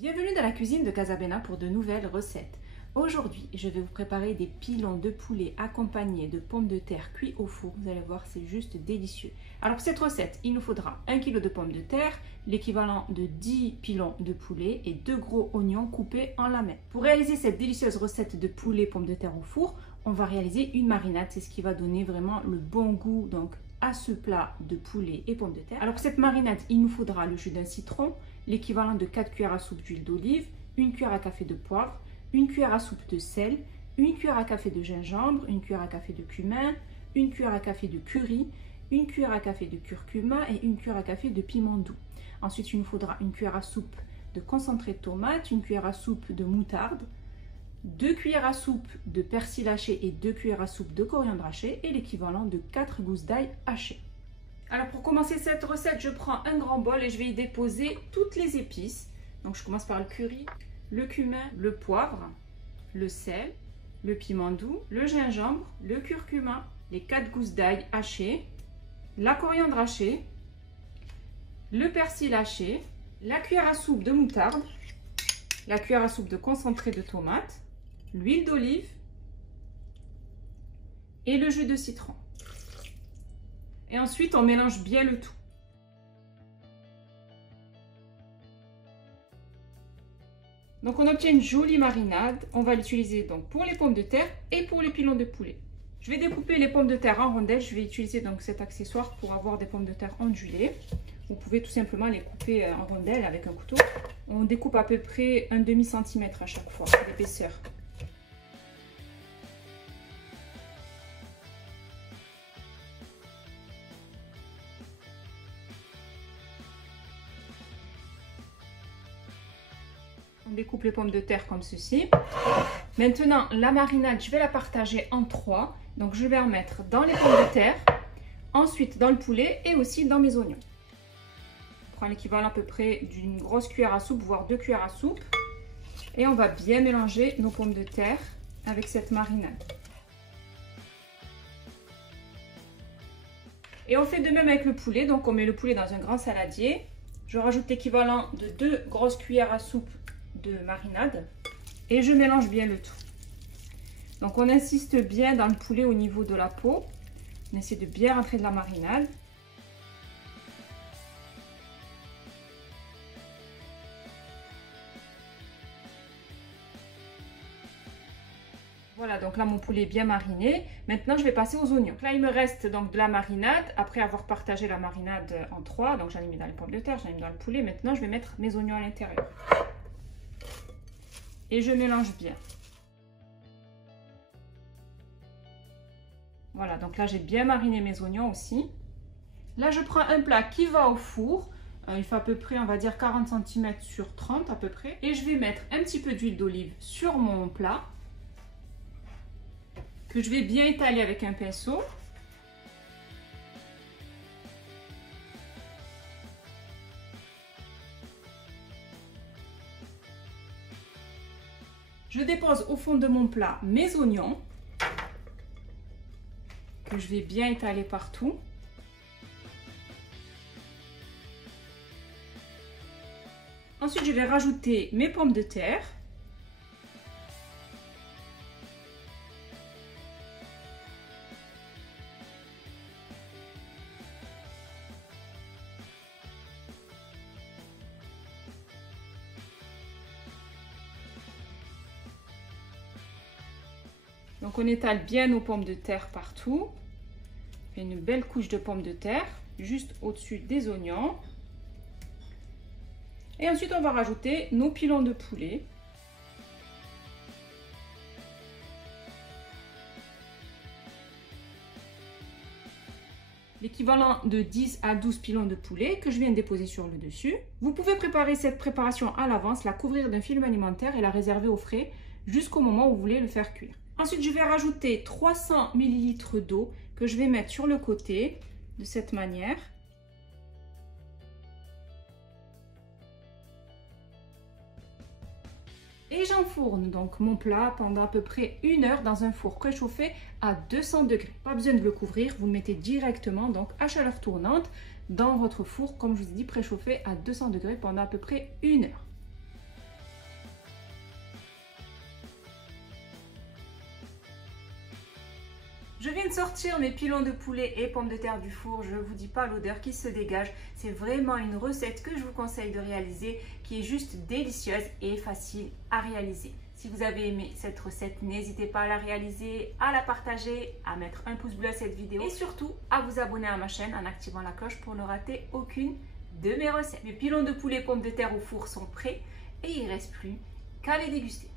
Bienvenue dans la cuisine de Casabena pour de nouvelles recettes. Aujourd'hui, je vais vous préparer des pilons de poulet accompagnés de pommes de terre cuits au four. Vous allez voir, c'est juste délicieux. Alors pour cette recette, il nous faudra 1 kg de pommes de terre, l'équivalent de 10 pilons de poulet et 2 gros oignons coupés en lamelles. Pour réaliser cette délicieuse recette de poulet pommes de terre au four, on va réaliser une marinade. C'est ce qui va donner vraiment le bon goût à ce plat de poulet et pommes de terre. Alors pour cette marinade, il nous faudra le jus d'un citron, l'équivalent de 4 cuillères à soupe d'huile d'olive, 1 cuillère à café de poivre, 1 cuillère à soupe de sel, 1 cuillère à café de gingembre, 1 cuillère à café de cumin, 1 cuillère à café de curry, 1 cuillère à café de curcuma et 1 cuillère à café de piment doux. Ensuite, il nous faudra 1 cuillère à soupe de concentré de tomate, 1 cuillère à soupe de moutarde, 2 cuillères à soupe de persil haché et 2 cuillères à soupe de coriandre haché et l'équivalent de 4 gousses d'ail hachées. Alors pour commencer cette recette, je prends un grand bol et je vais y déposer toutes les épices. Donc je commence par le curry, le cumin, le poivre, le sel, le piment doux, le gingembre, le curcuma, les 4 gousses d'ail hachées, la coriandre hachée, le persil haché, la cuillère à soupe de moutarde, la cuillère à soupe de concentré de tomate, l'huile d'olive et le jus de citron. Et ensuite, on mélange bien le tout. Donc, on obtient une jolie marinade. On va l'utiliser donc pour les pommes de terre et pour les pilons de poulet. Je vais découper les pommes de terre en rondelles. Je vais utiliser donc cet accessoire pour avoir des pommes de terre ondulées. Vous pouvez tout simplement les couper en rondelles avec un couteau. On découpe à peu près un demi-centimètre à chaque fois d'épaisseur. On découpe les pommes de terre comme ceci. Maintenant, la marinade, je vais la partager en 3. Donc, je vais en mettre dans les pommes de terre, ensuite dans le poulet et aussi dans mes oignons. On prend l'équivalent à peu près d'une grosse cuillère à soupe, voire 2 cuillères à soupe. Et on va bien mélanger nos pommes de terre avec cette marinade. Et on fait de même avec le poulet. Donc, on met le poulet dans un grand saladier. Je rajoute l'équivalent de 2 grosses cuillères à soupe de marinade et je mélange bien le tout. Donc on insiste bien dans le poulet au niveau de la peau, on essaie de bien rentrer de la marinade. Voilà, donc là mon poulet est bien mariné. Maintenant je vais passer aux oignons. Là il me reste donc de la marinade après avoir partagé la marinade en 3. Donc j'en ai mis dans les pommes de terre, j'en ai mis dans le poulet. Maintenant je vais mettre mes oignons à l'intérieur. Et je mélange bien. Voilà, donc là j'ai bien mariné mes oignons aussi. Là je prends un plat qui va au four. Il fait à peu près, on va dire 40 cm sur 30 à peu près. Et je vais mettre un petit peu d'huile d'olive sur mon plat, que je vais bien étaler avec un pinceau. Je dépose au fond de mon plat mes oignons, que je vais bien étaler partout. Ensuite, je vais rajouter mes pommes de terre. Donc on étale bien nos pommes de terre partout. On fait une belle couche de pommes de terre juste au-dessus des oignons. Et ensuite on va rajouter nos pilons de poulet. L'équivalent de 10 à 12 pilons de poulet que je viens de déposer sur le dessus. Vous pouvez préparer cette préparation à l'avance, la couvrir d'un film alimentaire et la réserver au frais jusqu'au moment où vous voulez le faire cuire. Ensuite, je vais rajouter 300 ml d'eau que je vais mettre sur le côté de cette manière. Et j'enfourne donc mon plat pendant à peu près 1 heure dans un four préchauffé à 200 degrés. Pas besoin de le couvrir, vous le mettez directement donc à chaleur tournante dans votre four, comme je vous ai dit, préchauffé à 200 degrés pendant à peu près 1 heure. Je viens de sortir mes pilons de poulet et pommes de terre du four. Je ne vous dis pas l'odeur qui se dégage. C'est vraiment une recette que je vous conseille de réaliser, qui est juste délicieuse et facile à réaliser. Si vous avez aimé cette recette, n'hésitez pas à la réaliser, à la partager, à mettre un pouce bleu à cette vidéo et surtout à vous abonner à ma chaîne en activant la cloche pour ne rater aucune de mes recettes. Mes pilons de poulet et pommes de terre au four sont prêts et il ne reste plus qu'à les déguster.